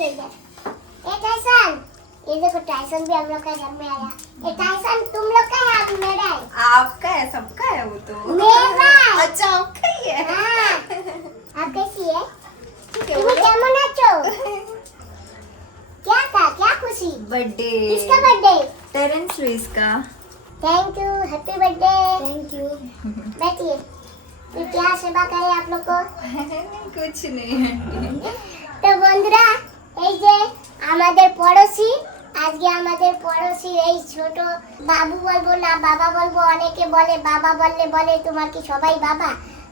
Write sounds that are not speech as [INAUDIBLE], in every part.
एक टाइसन ये देखो टाइसन भी हम लोग का घर में आया। ए टाइसन तुम लोग का है आप मेरा? है आपका है सबका है वो तो। मेरा? अच्छा आपका ही है। हाँ। आप कैसी है? तुम कैमन आछो क्या था? क्या खुशी? बर्थडे। किसका बर्थडे? टेरेंस लुइस का। Thank you happy birthday thank you बैठिए। तो क्या सेवा करें आप लोग को? [LAUGHS] कुछ नहीं। तो बंधुरा পড়োশি আজকে আমাদের পড়োশি এই ছোট বাবু বলবো না বাবা বলবো অনেকে বলে বাবা বললে বলে তোমার কি সবাই বাবা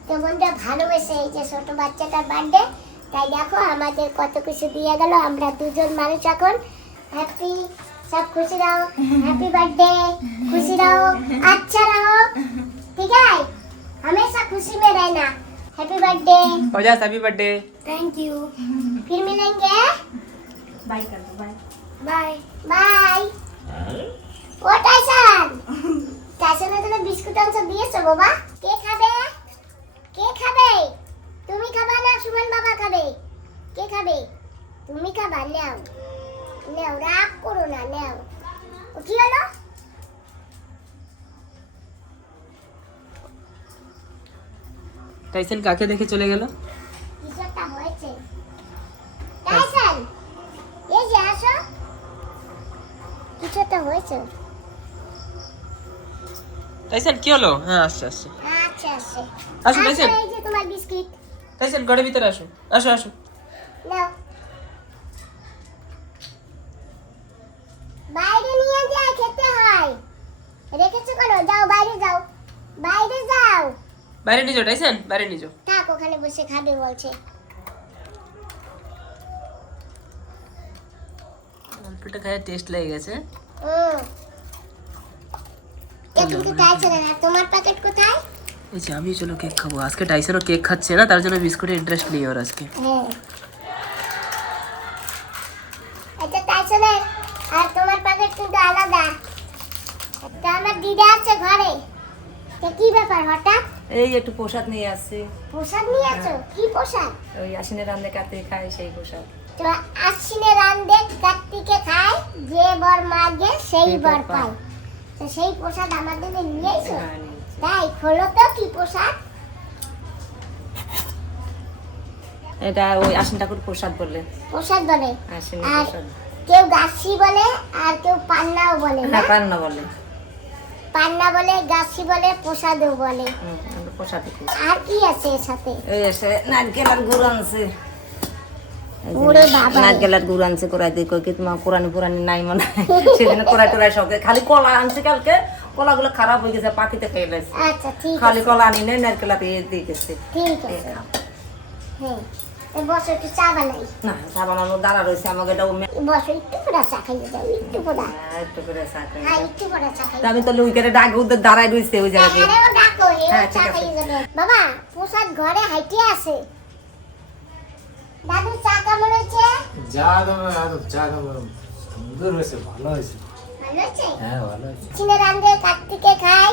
তো বন্ধুরা ভালোবেসে এই যে ছোট বাচ্চাটার বার্থডে তাই দেখো আমাদের কত কিছু দিয়ে গেল আমরা দুজন মানুষ এখন হ্যাপি সব খুশি रहो हैप्पी बर्थडे खुशी रहो अच्छा रहो ठीक है हमेशा खुशी में रहना happy birthday Fauja happy birthday thank you फिर मिलेंगे বাই কাটো বাই বাই বাই ও টাইসন টাইসনে তুমি বিস্কুট অংশ দিয়েছ বাবা? কে খাবে? কে খাবে? তুমি খাবা না সুমন বাবা খাবে? কে খাবে? তুমি খাবা নাও নাও রাগ করো না নাও কি হলো? টাইসন কাকে দেখে চলে গেল? টাইসন কি হলো? হ্যাঁ আসছে আসছে। আসো বিস্কিট। টাইসন ঘরের ভিতরে আসো আসো। আসো বাইরে নিয়ে যায় খেতে হয়। রেখেছো কেন? যাও বাইরে যাও। বাইরে যাও। বাইরে নিয়ে যাও টাইসন বাইরে নিয়ে যাও। থাক ওখানে বসে খাবে বলছে। অল্পটা খায় টেস্ট লেগে গেছে। হুম। তুমি তো চাইছো না তোমার প্যাকেট কোথায়? এই যে আমি চলো কেক খাব। আজকে টাইসনও কেক খাচ্ছে না তার জন্য বিস্কুটের ইন্টারেস্ট নেই ওর আজকে। হ্যাঁ। আচ্ছা টাইসনের আর তোমার প্যাকেট কিন্তু আলাদা। তা আমার দিদা আছে ঘরে। তা কি ব্যাপার হঠাৎ? এই একটু প্রসাদ নিয়ে আসছি। পোশাক নিয়ে আছো কি পোশাক ওই আশ্বিনের রান্না কাটতে খাই সেই প্রসাদ। তো আশ্বিনে রান্দে কার্তিকে খায় যে বর মাগে সেই বর পায়। তো সেই পোশাক আমাদের নিয়ে এসো হ্যাঁ, তাই খোলো তো কি পোশাক এটা ওই ঠাকুর প্রসাদ বললে পোশাক বলে? আর প্রসাদ। কেউ গাছি বলে আর কেউ পান্নাও বলে না? হ্যাঁ পান্না বলে। পান্না বলে গাছি বলে প্রসাদও বলে। প্রসাদ আর কি আছে এর সাথে? নারকেল আর গুড় আনছে। এই যে ওরে বাবা। রে। নারকেল আর গুড় আনছে কোরাই দিয়ে কই কি তোমার কোরআনি পুরানি নাই মনে হয়? [LAUGHS] সেদিন কোরাই টোরাই সব খালি কলা আনছে কালকে কলাগুলো খারাপ হয়ে গেছে পাখিতে খেয়ে গেছে আচ্ছা খালি কলা আনি নেই নারকেল দিয়ে দিয়ে গেছে না চা বানানো দাঁড়া রয়েছে আমাকে এটা হ্যাঁ। হ্যাঁ আমি উইকেটে ডাকে ওদের দাঁড়ায় রয়েছে ওই জায়গায়। হ্যাঁ, বাবা প্রসাদ ঘরে হাইটে আছে। দাদু চা কেমন হয়েছে? যা দাম চা দাম সুন্দর হয়েছে ভালো হয়েছে। ভালো হয়েছে? হ্যাঁ ভালো হয়েছে। চিনে রান্ধে কার্তিকে খায়।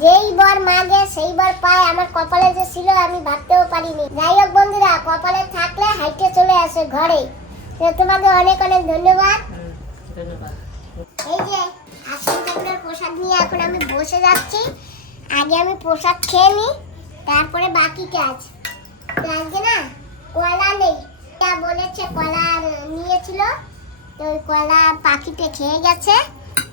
যেই বর মাগে সেই বর পায়। আমার কপালে যে ছিল আমি ভাবতেও পারিনি। যাই হোক বন্ধুরা কপালে থাকলে হাইটে চলে আসে ঘরে। তো তোমাকে অনেক অনেক ধন্যবাদ। এই যে আশ্বিন ঠাকুরের প্রসাদ নিয়ে এখন আমি বসে যাচ্ছি। আগে আমি প্রসাদ খেয়ে নিই তারপরে বাকি কাজ। আজকে না কলা নেই। তা বলেছে কলা নিয়েছিল। তো ওই কলা পাখিতে খেয়ে গেছে।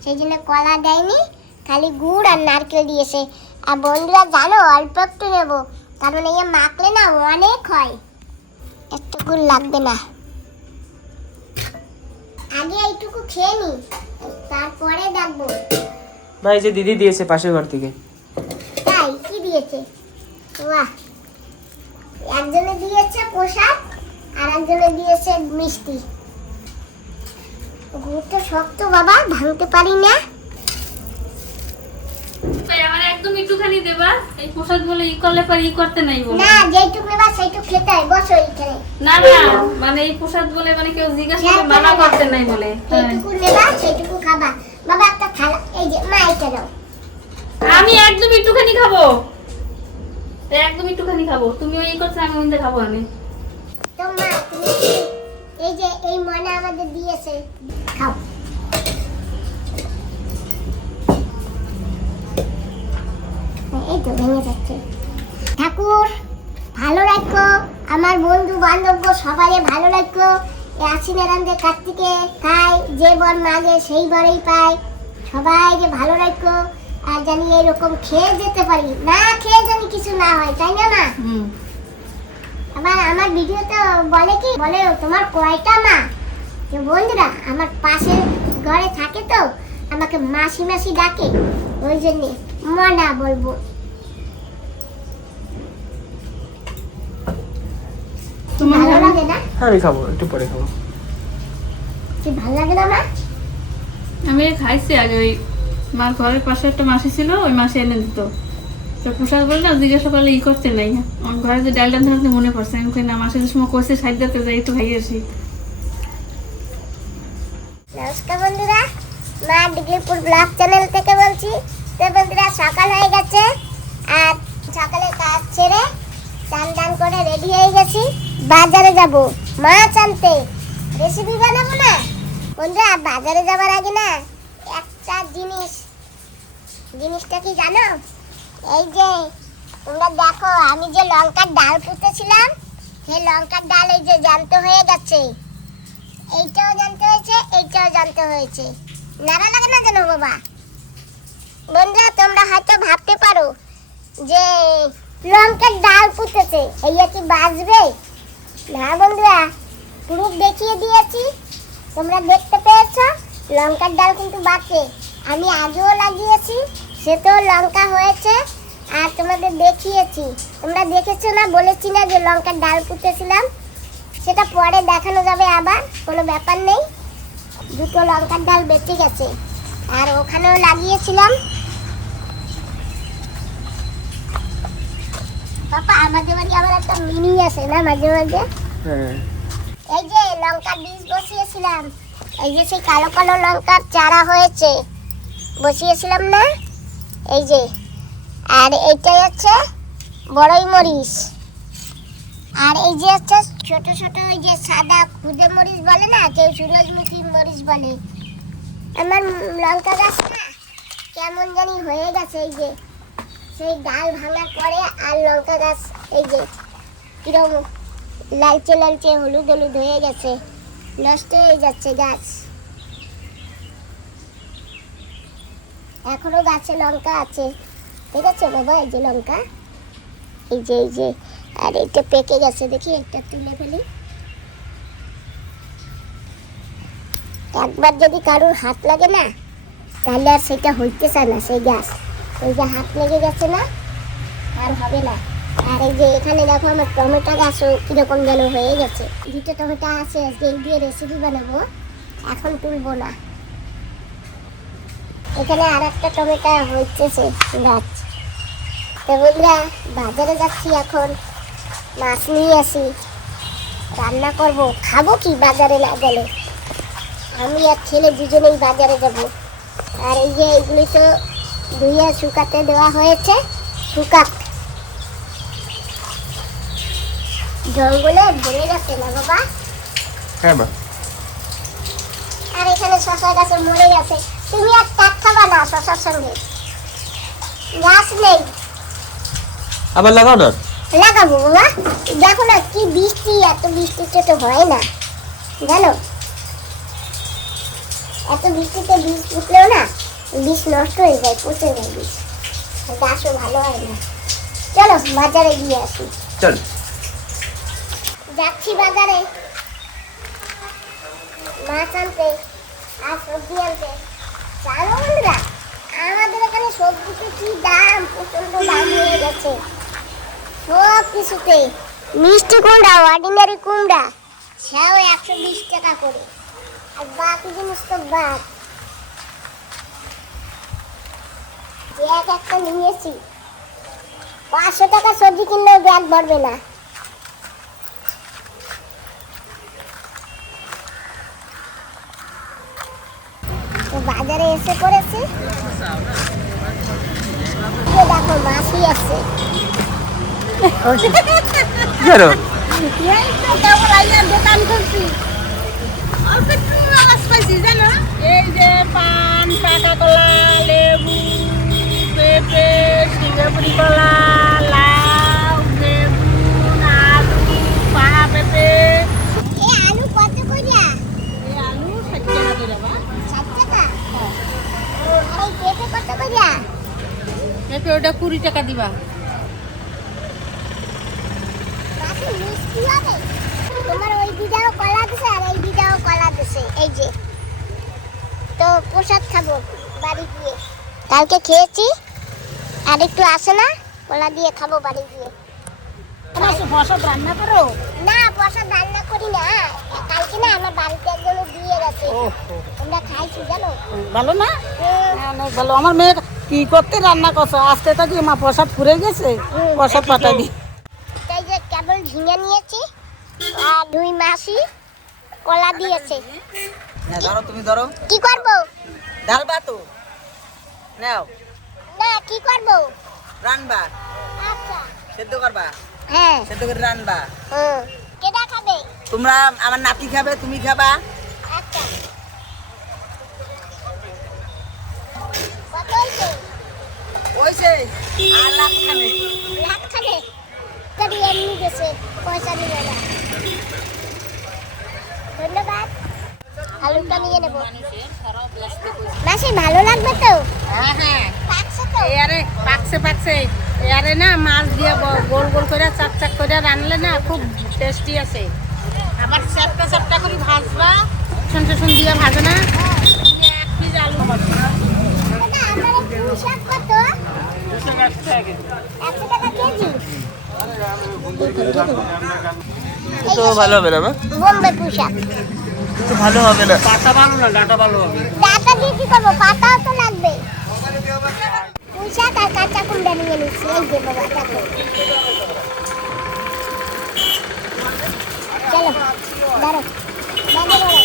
সেই জন্য কলা দেয়নি। খালি গুড় আর নারকেল দিয়েছে। আর বন্ধুরা জানো অল্প একটু নেব। কারণ এই মাখলে না অনেক হয়। একটু গুড় লাগবে না। আগে এইটুকু খেয়ে নি। তারপরে দেখব। ভাই যে দিদি দিয়েছে পাশের ঘর থেকে। তাই কি দিয়েছে? বাহ! একজনে দিয়েছে পোশাক আর একজনে দিয়েছে মিষ্টি। গুড়টা শক্ত বাবা ভাঙতে পারি না। আমার একদম একটুখানি দেবা এই প্রসাদ বলে ই করলে পর ই করতে নাই বলে। না যেইটুকু নেবা সেইটুকু খেতে হয় বসো এইখানে। না না মানে এই প্রসাদ বলে মানে কেউ জিজ্ঞাসা করে মানা করতে নাই বলে। হ্যাঁ। নেবা সেইটুকু খাবা। বাবা একটা থালা এই যে মা এটা দাও। আমি একদম একটুখানি খাব। একদম একটুখানি খাব। তুমি ওই করছ, আমি খাব আমি। এই যে, এই ময়না আমাদের দিয়েছে, খাও। এই তো ভেঙে যাচ্ছে। ঠাকুর, ভালো রাখো। আমার বন্ধু বান্ধব সবাই ভালো রাখো। রান্ধে কার্তিকে খায়, যে বর মাগে সেই বরেই পায়। সবাইকে ভালো রাখো। আর জানি এরকম খেয়ে যেতে পারি। না খেয়ে জানি কিছু না হয় তাই না মা? হুম। আবার আমার ভিডিওতে বলে কি? বলে তোমার কয়টা মা? তো বন্ধুরা আমার পাশে ঘরে থাকে তো আমাকে মাসি মাসি ডাকে। ওই জন্যে মনা বলব। ভালো লাগে না? হ্যাঁ আমি খাব একটু পরে খাব। কি ভালো লাগে না মা? আমি খাইছি আগে ওই মার ঘরের পাশে একটা মাসি ছিল, ওই মাসে এনে দিত। তো পোশাক বলে, না, জিজ্ঞাসা করলে ই করতে নাই। আমার ঘরে যে ডাল ডাল থাকতে মনে পড়ছে, আমি কই, না মাসের সময় কইছে, সাইড দিতে যাই, একটু খাই আসি। নমস্কার বন্ধুরা, মা ডিগ্রিপুর ব্লগ চ্যানেল থেকে বলছি, তো বন্ধুরা, সকাল হয়ে গেছে, আর সকালে কাজ ছেড়ে চান টান করে রেডি হয়ে গেছি, বাজারে যাব। মাছ আনতে। রেসিপি বানাবো না? বন্ধুরা, বাজারে যাবার আগে না একটা জিনিস। জিনিসটা কি জানো? এই যে, তোমরা দেখো, আমি যে লঙ্কার ডাল পুঁতেছিলাম সেই লঙ্কার ডাল এই যে জ্যান্ত হয়ে গেছে। এইটাও জানতে হয়েছে, এইটাও জানতে হয়েছে। নাড়া লাগে না যেন, বাবা? বন্ধুরা, তোমরা হয়তো ভাবতে পারো যে লঙ্কার ডাল পুঁতেছে এইয়া কি বাঁচবে? না বন্ধুরা প্রুফ দেখিয়ে দিয়েছি। তোমরা দেখতে পেয়েছ, লঙ্কার ডাল কিন্তু বাঁচে। আমি আগেও লাগিয়েছি সেতেও লঙ্কা হয়েছে আর তোমাদের দেখিয়েছি। তোমরা দেখেছ না? বলেছি না যে লঙ্কার ডাল পুঁতেছিলাম। সেটা পরে দেখানো যাবে আবার কোনো ব্যাপার নেই। দুটো লঙ্কার ডাল বেঁচে গেছে। আর ওখানেও লাগিয়েছিলাম। পাপা আমাদের বাড়ি আবার একটা মিনি আছে না মাঝে মাঝে? হ্যাঁ। এই যে লঙ্কা বীজ বসিয়েছিলাম। এই যে সেই কালো কালো লঙ্কার চারা হয়েছে। বসিয়েছিলাম না? এই যে, আর এইটাই হচ্ছে বড়ই মরিচ। আর এই যে হচ্ছে ছোট ছোট ওই যে সাদা খুদে মরিচ বলে না কেউ সূরজমুখী মরিচ বলে। আমার লঙ্কা গাছ না কেমন জানি হয়ে গেছে এই যে। সেই ডাল ভাঙার পরে আর লঙ্কা গাছ এই যে কিরম লালচে লালচে হলুদ হলুদ হয়ে গেছে, নষ্ট হয়ে যাচ্ছে গাছ। এখনও গাছে লঙ্কা আছে। ঠিক আছে, বাবা, এই যে লঙ্কা। এই যে এই যে। আর এটা পেকে গেছে, দেখি একটা তুলে ফেলি। একবার যদি কারোর হাত লাগে না, তাহলে আর সেটা হইতে চায় না, সেই গাছ ওই যে হাত লেগে গেছে না, আর হবে না। আর এই যে এখানে দেখো আমার টমেটো গাছও কীরকম যেন হয়ে গেছে। দুটো টমেটো আছে, আজকে দিয়ে রেসিপি বানাবো। এখন তুলবো না। এখানে আর একটা টমেটো হচ্ছে গাছ। তো বন্ধুরা বাজারে যাচ্ছি এখন। মাছ নিয়ে আসি। রান্না করব। খাব কি বাজারে না গেলে? আমি আর ছেলে দুজনেই বাজারে যাব। আর এই যে এগুলি তো ধুয়ে শুকাতে দেওয়া হয়েছে। শুকাক। জঙ্গলে ভরে গেছে না বাবা? হ্যাঁ মা। আর এখানে শশা গাছে মরে গেছে। তুমি আর টাক খাবা না শশার সঙ্গে। গাছ নেই। আবার লাগাও না? লাগাবো বাবা দেখো না কি বৃষ্টি এত বৃষ্টিতে তো হয় না। জানো? এত বৃষ্টিতে বীজ ফুটলেও না বীজ নষ্ট হয়ে যায় পচে যায় বীজ। গাছও ভালো হয় না। চলো বাজারে গিয়ে আসি। চল। যাচ্ছি বাজারে। মাছ আনতে আর সবজি আনতে। মিষ্টি কুমড়া অর্ডিনারি কুমড়া, সেও একশো বিশ টাকা করে। আর বাকি জিনিস তো বাদ। যে এক একটা নিয়েছি। পাঁচশো টাকা সবজি কিনলেও ব্যাগ ভরবে না। বাজারে এসে মাসি আছে। জানো এই তো কেবল আইয়া দোকান করছি অল্প একটু আওয়াজ পাইছি জানো? এই যে পান পাকা কলা লেবু পেঁপে সিঙ্গাপুরি কলা লাউ বেগুন আলু পাহা পেঁপে। এই আলু কত করিয়া এই আলু ষাট টাকা করে বা ষাট টাকা? আর এই পেঁপে কত করিয়া পেঁপে ওটা কুড়ি টাকা দিবা। মাসি মিষ্টি হবে? তোমার ওই দিদাও কলা দিছে আর এই দিদাও কলা দিছে এই যে। তো প্রসাদ খাব বাড়ি গিয়ে। কালকে খেয়েছি আর একটু আসে না কলা দিয়ে খাব বাড়ি গিয়ে। রান্না করো? না প্রসাদ রান্না করি না। কালকে না আমার বাড়িতে একজন দিয়ে গেছে। আমরা খাইছি জানো? ভালো না? হ্যাঁ, ভালো। আমার মেয়ে কি করতে রান্না করছ? আজকে তো কি মা প্রসাদ ফুরে গেছে? প্রসাদ পাঠা দি তাই যে কেবল ঝিঙে নিয়েছি আর দুই মাসি কলা দিয়েছে। না ধরো তুমি ধরো। কি করব? ডাল বাতো নাও। না কি করব? রানবা আচ্ছা। সেদ্ধ করবা? হ্যাঁ। সেদ্ধ করে রানবা হুম। কেডা খাবে? তোমরা আমার নাতি খাবে তুমি খাবা আচ্ছা কত হয়েছে ওইছে আর লাভ খাবে? লাখ এমনি দেশে পয়সা নিয়ে না ধন্যবাদ। আলুটা নিয়ে নেব। মাসি ভালো লাগবে তো? হ্যাঁ হ্যাঁ। পাকছে তো? এয়ারে পাকছে পাকছে। এয়ারে না মাছ দিয়ে ব- গোল গোল করে চাক চাক করে রানলে না খুব টেস্টি আছে। আবার চ্যাপটা চ্যাপটা করে ভাজবা। শুন শুন দিয়ে ভাজে না। এক পিস আলু দাদা তো ভালো হবে না বোম্বে তো ভালো হবে না। পাতা ভালো না ডাটা ভালো হবে? ডাটা দিয়ে কি করব? পাতাও তো লাগবে। পুঁই শাক আর কাঁচা কুমড়া নিয়ে নিচ্ছি। এই যে বাবা দেখো। চলো দাঁড়ো দাঁড়ো দাঁড়ো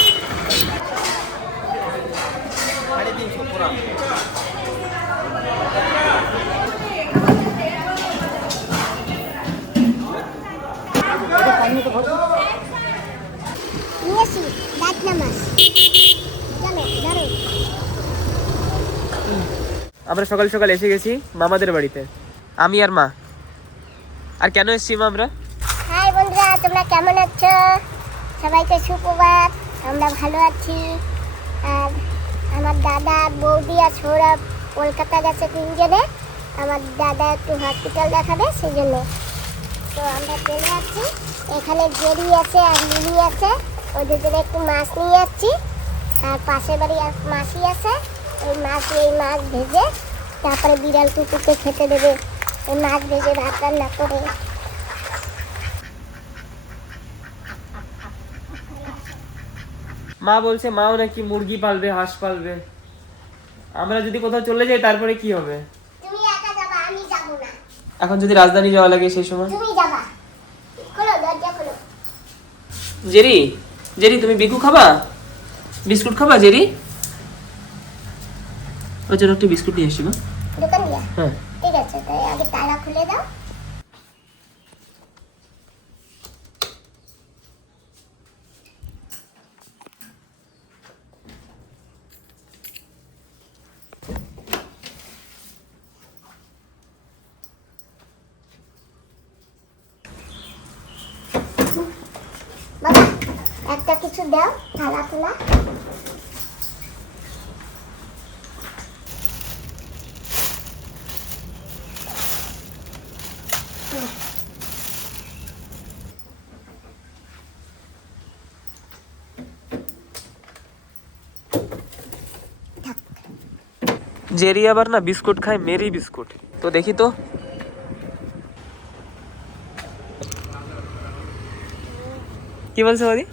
নিয়েছি দাঁতনা মাছ আমরা সকাল সকাল এসে গেছি মামাদের বাড়িতে। আমি আর মা। আর কেন এসেছি মা আমরা? হাই বন্ধুরা তোমরা কেমন আছো? সবাইকে সুপ্রভাত। আমরা ভালো আছি। আর আমার দাদা বৌদি আর সৌরভ কলকাতা গেছে তিনজনে। আমার দাদা একটু হসপিটাল দেখাবে সেই জন্য। তো আমরা চলে যাচ্ছি। এখানে জেরি আছে আর লিলি আছে। ওদের জন্য একটু মাছ নিয়ে যাচ্ছি। আর পাশের বাড়ি মাসি আছে। ওই মাছ এই মাছ ভেজে তারপরে বিড়াল কুকুরকে খেতে দেবে। ওই মাছ ভেজে ভাত রান্না করে। মা বলছে মাও নাকি মুরগি পালবে হাঁস পালবে। আমরা যদি কোথাও চলে যাই তারপরে কি হবে? তুমি একা যাবা আমি যাব না। এখন যদি রাজধানী যাওয়া লাগে সেই সময়? তুমি যাবা খোলো দরজা খোলো জেরি জেরি তুমি বিকু খাবা? বিস্কুট খাবা জেরি? ওই জন্য একটু বিস্কুট নিয়ে আসি মা। দোকান দিয়া? হ্যাঁ। ঠিক আছে তাই আগে তালা খুলে দাও বাবা একটা কিছু দাও থালা খোলা জেরি আবার না বিস্কুট খায়, মেরি বিস্কুট। তো দেখি তো। কি বলছো বৌদি?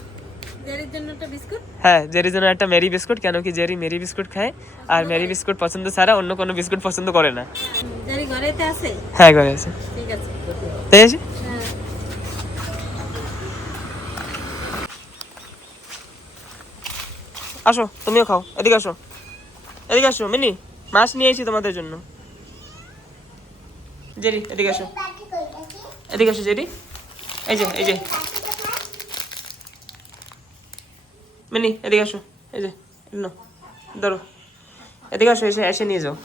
হ্যাঁ জেরির জন্য একটা মেরি বিস্কুট কেন কি জেরি মেরি বিস্কুট খায়? আর মেরি বিস্কুট পছন্দ ছাড়া অন্য কোনো বিস্কুট পছন্দ করে না। জেরি ঘরেতে আছে? হ্যাঁ করে আছে। ঠিক আছে। তাই আছে? হ্যাঁ। আসো তুমিও খাও। এদিকে আসো। এদিকে আসো মিনি মাছ নিয়ে এসেছি তোমাদের জন্য। জেরি এদিকে আসো। এদিকে আসো জেরি। এই যে এই যে। মিনি এদিকে আসো। এই যে নাও, ধরো। এদিকে আসো এসে এসে নিয়ে যাও।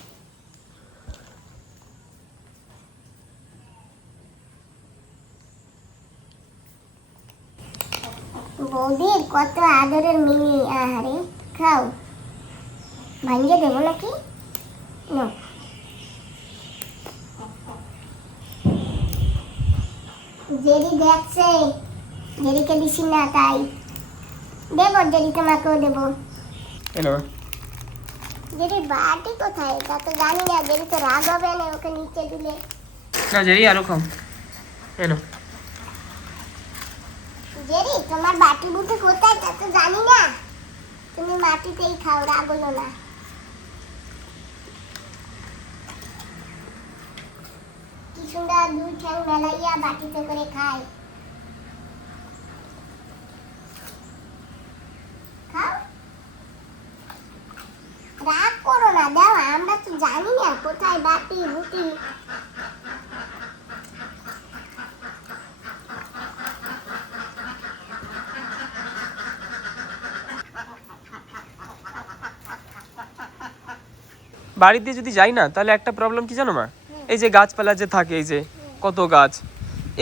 বৌদির কত আদরের মিনি। আহারে খাও। ভাঙিয়ে দেবো নাকি। জেরি দেখছে। জেরিকে দিছি না তাই। দেবো জেরি তোমাকেও দেবো। নাও। জেরি বাটি কোথায়? তা তো জানি না জেরি তো রাগ হবে না ওকে নিচে দিলে। না জেরি আরও খাও। নাও। জেরি তোমার বাটি বুটি কোথায়? তা তো জানি না। তুমি মাটিতেই খাও রাগ হলো না। কি সুন্দর দুই ঠ্যাং মেলাইয়া বাটিতে করে খায় খাও রাগ করো না দাও আমরা তো জানি না কোথায় বাটি বুটি বাড়িতে যদি যাই না তাহলে একটা প্রবলেম কি জানো মা? এই যে গাছপালা যে থাকে এই যে কত গাছ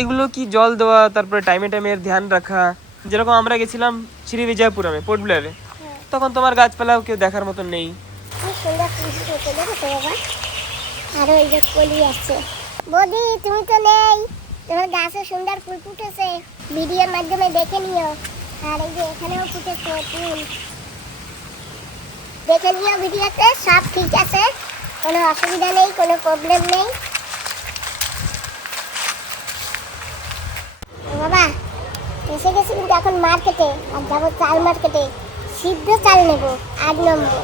এগুলো কি জল দেওয়া তারপরে টাইমে টাইমে ধ্যান রাখা? যেরকম আমরা গেছিলাম শ্রী বিজয়পুরমে পোর্ট ব্লেয়ারে তখন তোমার গাছপালাও কেউ দেখার মতন নেই। আর ওই যে কলি আসছে বৌদি, তুমি তো নেই। তোমার গাছে সুন্দর ফুল ফুটেছে। ভিডিওর মাধ্যমে দেখে নিও। আর এই যে এখানেও ফুটেছে ফুল। দেখে নিও ভিডিওতে, সব ঠিক আছে। কোনো অসুবিধা নেই, কোনো প্রবলেম নেই। বাবা, এসে গেছি কিন্তু এখন মার্কেটে আর যাব চাল মার্কেটে সিদ্ধ চাল নেব আট নম্বর।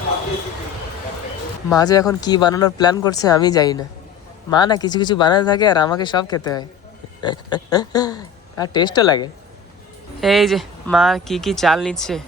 মা যে এখন কি বানানোর প্ল্যান করছে আমি জানি না। মা না কিছু কিছু বানাতে থাকে আর আমাকে সব খেতে হয়। আর টেস্টও লাগে। এই যে, মা কি কি চাল নিচ্ছে?